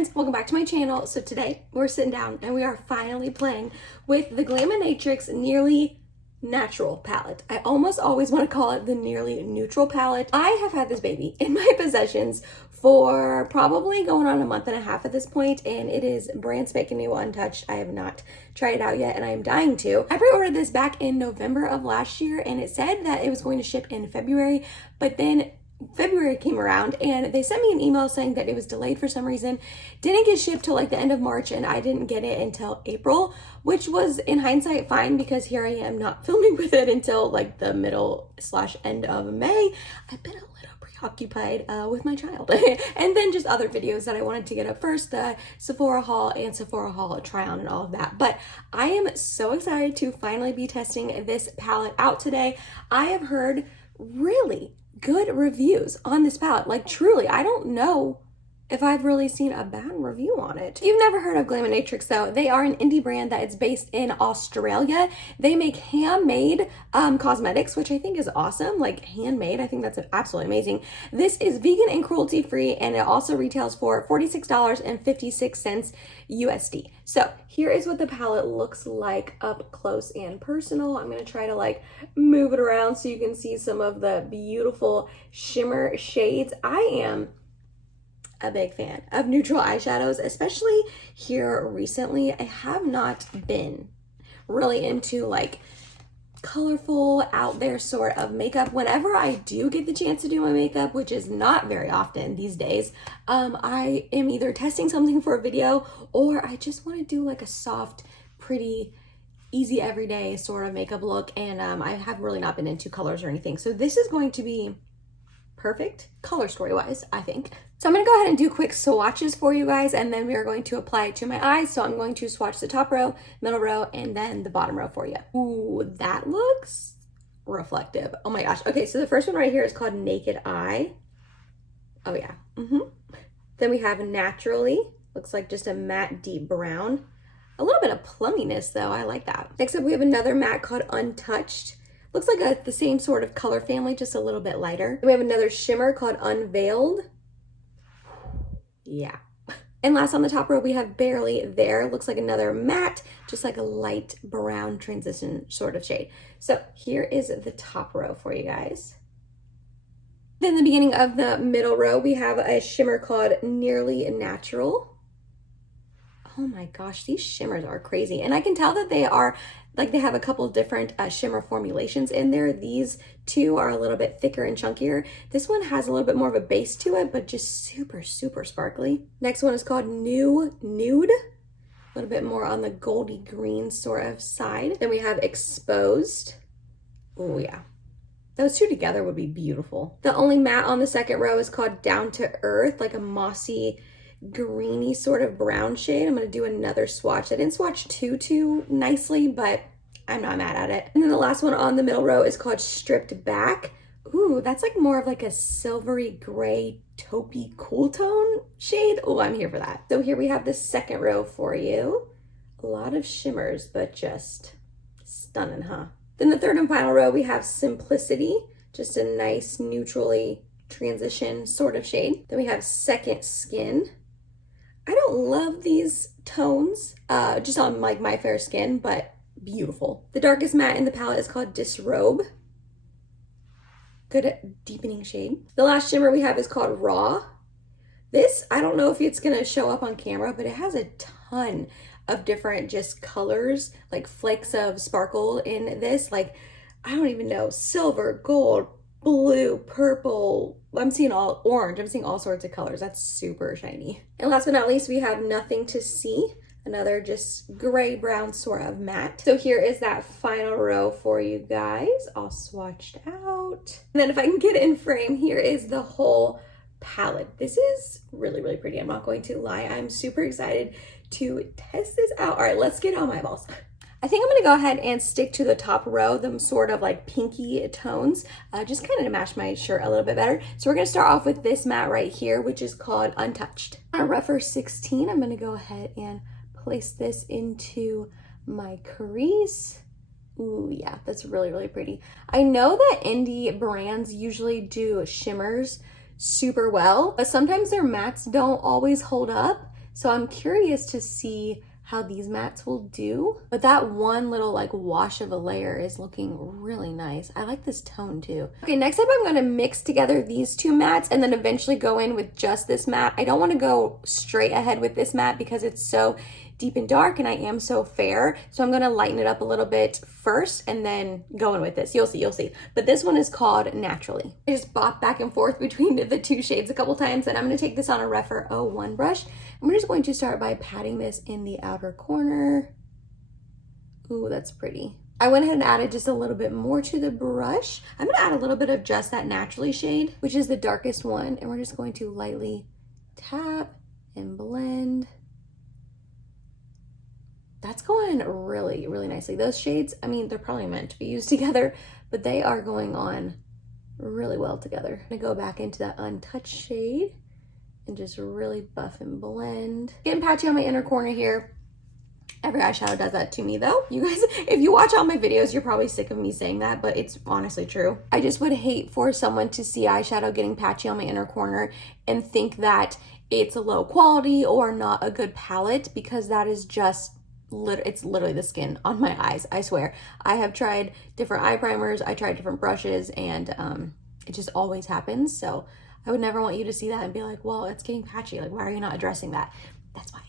friends, welcome back to my channel. So today we're sitting down and we are finally playing with the Glaminatrix Nearly Natural palette. I almost always want to call it the Nearly Neutral palette. I have had this baby in my possessions for probably going on a month and a half at this point, and it is brand spanking new, untouched. I have not tried it out yet and I am dying to. I pre-ordered this back in November of last year and it said that it was going to ship in February, but then February came around and they sent me an email saying that it was delayed for some reason, didn't get shipped till like the end of March, and I didn't get it until April, which was in hindsight fine because here I am not filming with it until like the middle/end of May. I've been a little preoccupied with my child and then just other videos that I wanted to get up first, the Sephora haul and Sephora haul try on and all of that. But I am so excited to finally be testing this palette out today. I have heard really good reviews on this palette. Like truly, I don't know if I've really seen a bad review on it. If you've never heard of Glaminatrix though, they are an indie brand that is based in Australia. They make handmade cosmetics, which I think is awesome. Like handmade, I think that's absolutely amazing. This is vegan and cruelty free, and it also retails for $46.56 USD. So here is what the palette looks like up close and personal. I'm gonna try to like move it around so you can see some of the beautiful shimmer shades. I am a big fan of neutral eyeshadows, especially here recently. I have not been really into like colorful out there sort of makeup. Whenever I do get the chance to do my makeup, which is not very often these days, I am either testing something for a video or I just want to do like a soft, pretty, easy everyday sort of makeup look, and I have really not been into colors or anything. So this is going to be perfect color story wise, I think. So I'm gonna go ahead and do quick swatches for you guys, and then we are going to apply it to my eyes. So I'm going to swatch the top row, middle row, and then the bottom row for you. Ooh, that looks reflective. Oh my gosh. Okay, so the first one right here is called Naked Eye. Oh yeah. Then we have Naturally. Looks like just a matte deep brown. A little bit of plumminess though, I like that. Next up we have another matte called Untouched. Looks like the same sort of color family, just a little bit lighter. Then we have another shimmer called Unveiled. Yeah. And last on the top row, we have Barely There. Looks like another matte, just like a light brown transition sort of shade. So here is the top row for you guys. Then the beginning of the middle row, we have a shimmer called Nearly Natural. Oh my gosh, these shimmers are crazy. And I can tell that they are, like they have a couple different shimmer formulations in there. These two are a little bit thicker and chunkier. This one has a little bit more of a base to it, but just super, super sparkly. Next one is called Nude. A little bit more on the goldy green sort of side. Then we have Exposed. Oh yeah. Those two together would be beautiful. The only matte on the second row is called Down to Earth, like a mossy, greeny sort of brown shade. I'm going to do another swatch. I didn't swatch too nicely, but I'm not mad at it. And then the last one on the middle row is called Stripped Back. Ooh, that's like more of like a silvery gray taupey cool tone shade. Oh, I'm here for that. So here we have the second row for you. A lot of shimmers, but just stunning, huh? Then the third and final row, we have Simplicity, just a nice neutrally transition sort of shade. Then we have Second Skin. I don't love these tones, just on like my fair skin, but beautiful. The darkest matte in the palette is called Disrobe. Good deepening shade. The last shimmer we have is called Raw. This, I don't know if it's gonna show up on camera, but it has a ton of different just colors, like flakes of sparkle in this. Like, I don't even know, silver, gold, blue, purple, I'm seeing all orange, I'm seeing all sorts of colors. That's super shiny. And last but not least, we have Nothing to See, another just gray brown sort of matte. So here is that final row for you guys, all swatched out. And then if I can get it in frame, here is the whole palette. This is really, really pretty. I'm not going to lie. I'm super excited to test this out. All right, let's get on my eyeballs. I think I'm gonna go ahead and stick to the top row, them sort of like pinky tones, just kind of to match my shirt a little bit better. So we're gonna start off with this matte right here, which is called Untouched. On Referral 16, I'm gonna go ahead and place this into my crease. Ooh, yeah, that's really, really pretty. I know that indie brands usually do shimmers super well, but sometimes their mattes don't always hold up. So I'm curious to see how these mattes will do. But that one little like wash of a layer is looking really nice. I like this tone too. Okay, next up I'm gonna mix together these two mattes and then eventually go in with just this matte. I don't wanna go straight ahead with this matte because it's so deep and dark and I am so fair. So I'm gonna lighten it up a little bit first and then go in with this. You'll see. But this one is called Naturally. I just bopped back and forth between the two shades a couple times, and I'm gonna take this on a Referral 01 brush. I'm just going to start by patting this in the outer corner. Ooh, that's pretty. I went ahead and added just a little bit more to the brush. I'm gonna add a little bit of just that Naturally shade, which is the darkest one, and we're just going to lightly tap and blend. That's going really, really nicely. Those shades, I mean, they're probably meant to be used together, but they are going on really well together. I'm gonna go back into that untouched shade and just really buff and blend. Getting patchy on my inner corner here. Every eyeshadow does that to me though. You guys, if you watch all my videos, you're probably sick of me saying that, but it's honestly true. I just would hate for someone to see eyeshadow getting patchy on my inner corner and think that it's a low quality or not a good palette, because that is just it's literally the skin on my eyes. I swear. I have tried different eye primers, I tried different brushes, and it just always happens. So I would never want you to see that and be like, well, it's getting patchy, like why are you not addressing that? That's why.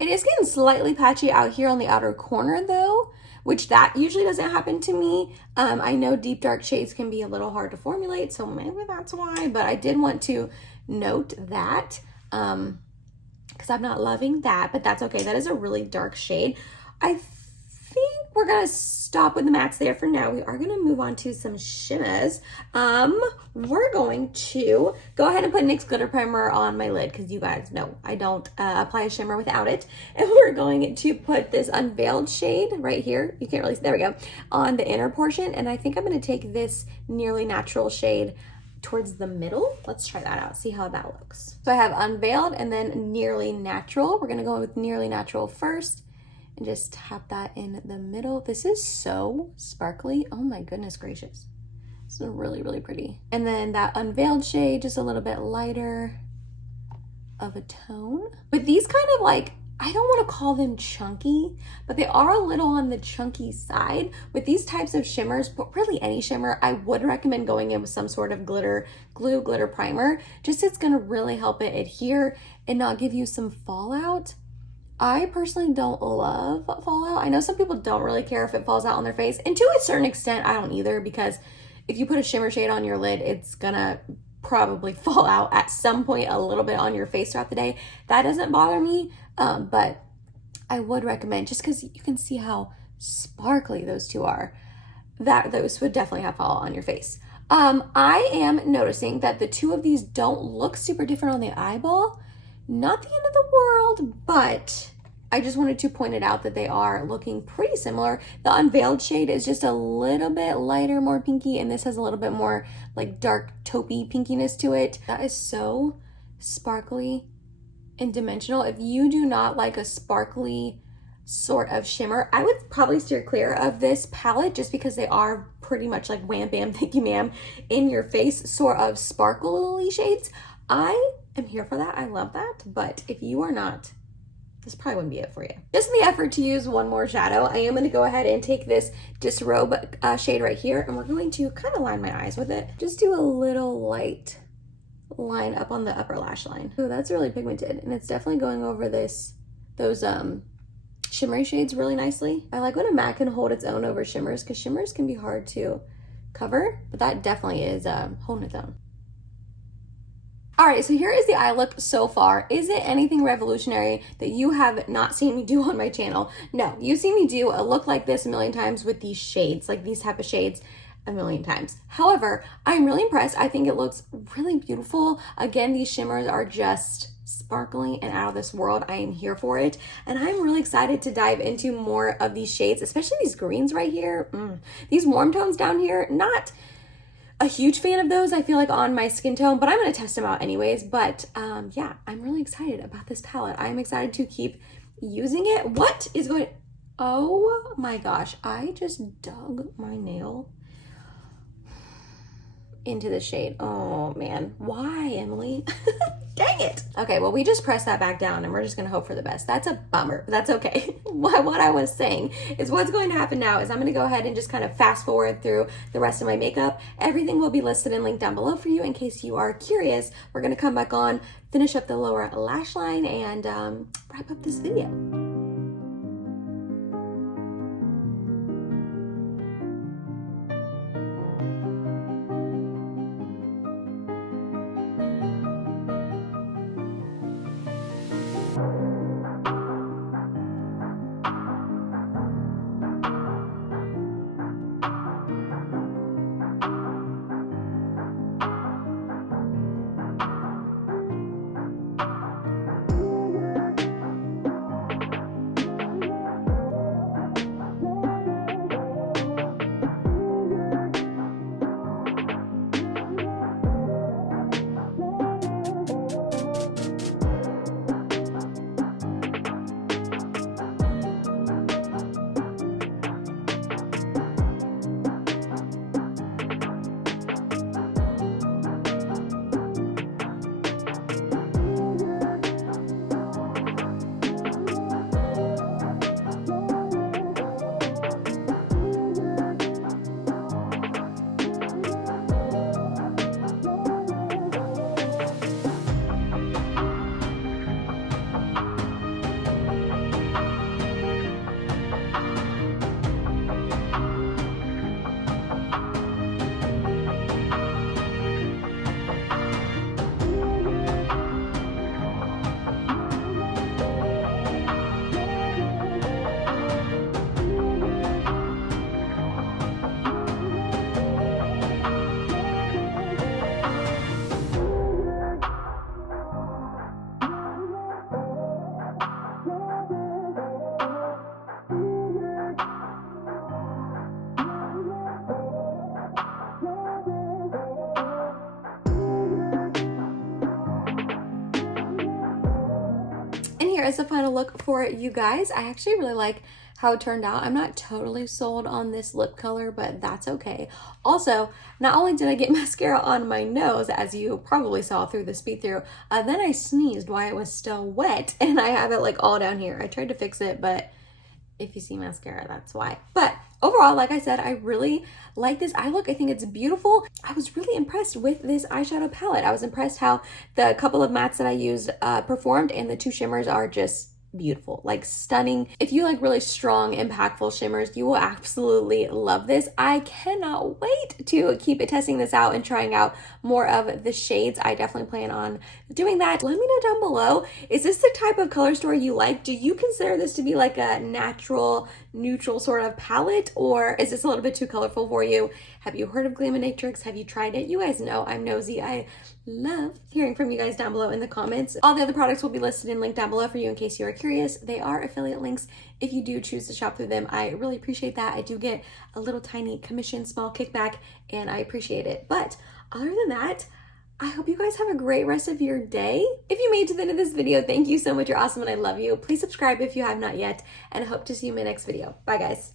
It is getting slightly patchy out here on the outer corner though, which that usually doesn't happen to me. I know deep dark shades can be a little hard to formulate, so maybe that's why, but I did want to note that because I'm not loving that, but that's okay. That is a really dark shade. I think we're gonna stop with the mattes there for now. We are gonna move on to some shimmers. We're going to go ahead and put NYX glitter primer on my lid, because you guys know I don't apply a shimmer without it. And we're going to put this Unveiled shade right here. You can't really see, there we go, on the inner portion. And I think I'm gonna take this Nearly Natural shade towards the middle. Let's try that out, see how that looks. So I have Unveiled and then Nearly Natural. We're gonna go with Nearly Natural first and just tap that in the middle. This is so sparkly. Oh my goodness gracious. This is really, really pretty. And then that Unveiled shade, just a little bit lighter of a tone. With these kind of like, I don't want to call them chunky, but they are a little on the chunky side. With these types of shimmers, but really any shimmer, I would recommend going in with some sort of glitter primer. Just it's gonna really help it adhere and not give you some fallout. I personally don't love fallout. I know some people don't really care if it falls out on their face, and to a certain extent, I don't either, because if you put a shimmer shade on your lid, it's gonna probably fall out at some point a little bit on your face throughout the day. That doesn't bother me, but I would recommend, just because you can see how sparkly those two are, that those would definitely have fallout on your face. I am noticing that the two of these don't look super different on the eyeball. Not the end of the world, but I just wanted to point it out that they are looking pretty similar. The Unveiled shade is just a little bit lighter, more pinky, and this has a little bit more like dark taupey pinkiness to it. That is so sparkly and dimensional. If you do not like a sparkly sort of shimmer, I would probably steer clear of this palette, just because they are pretty much like wham bam thank you ma'am in your face sort of sparkly shades. I am here for that. I love that. But if you are not, this probably wouldn't be it for you. Just in the effort to use one more shadow, I am going to go ahead and take this Disrobe shade right here, and we're going to kind of line my eyes with it. Just do a little light line up on the upper lash line. Oh, that's really pigmented, and it's definitely going over those shimmery shades really nicely. I like when a matte can hold its own over shimmers, because shimmers can be hard to cover, but that definitely is holding its own. All right, so here is the eye look so far. Is it anything revolutionary that you have not seen me do on my channel? No, you've seen me do a look like this a million times with these shades, like these type of shades, a million times. However, I'm really impressed. I think it looks really beautiful. Again, these shimmers are just sparkling and out of this world. I am here for it, and I'm really excited to dive into more of these shades, especially these greens right here. These warm tones down here, not a huge fan of those, I feel like, on my skin tone, but I'm going to test them out anyways. But yeah, I'm really excited about this palette. I'm excited to keep using it. What is going, oh my gosh, I just dug my nail into the shade. Oh man, why, Emily? Dang it. Okay, well, we just pressed that back down and we're just gonna hope for the best. That's a bummer, but that's okay. What I was saying is what's going to happen now is I'm gonna go ahead and just kind of fast forward through the rest of my makeup. Everything will be listed and linked down below for you in case you are curious. We're gonna come back on, finish up the lower lash line, and wrap up this video. And here is the final look for you guys. I actually really like how it turned out. I'm not totally sold on this lip color, but that's okay. Also, not only did I get mascara on my nose, as you probably saw through the speed through, then I sneezed while it was still wet, and I have it like all down here. I tried to fix it, but if you see mascara, that's why. But overall, like I said, I really like this eye look. I think it's beautiful. I was really impressed with this eyeshadow palette. I was impressed how the couple of mattes that I used performed, and the two shimmers are just beautiful, like stunning. If you like really strong, impactful shimmers, you will absolutely love this. I cannot wait to keep testing this out and trying out more of the shades. I definitely plan on doing that. Let me know down below, is this the type of color story you like? Do you consider this to be like a natural, neutral sort of palette, or is this a little bit too colorful for you? Have you heard of Glaminatrix? Have you tried it? You guys know I'm nosy. I love hearing from you guys down below in the comments. All the other products will be listed and linked down below for you in case you are curious. They are affiliate links if you do choose to shop through them. I really appreciate that. I do get a little tiny commission, small kickback, and I appreciate it. But other than that, I hope you guys have a great rest of your day. If you made it to the end of this video, thank you so much. You're awesome and I love you. Please subscribe if you have not yet, and I hope to see you in my next video. Bye guys.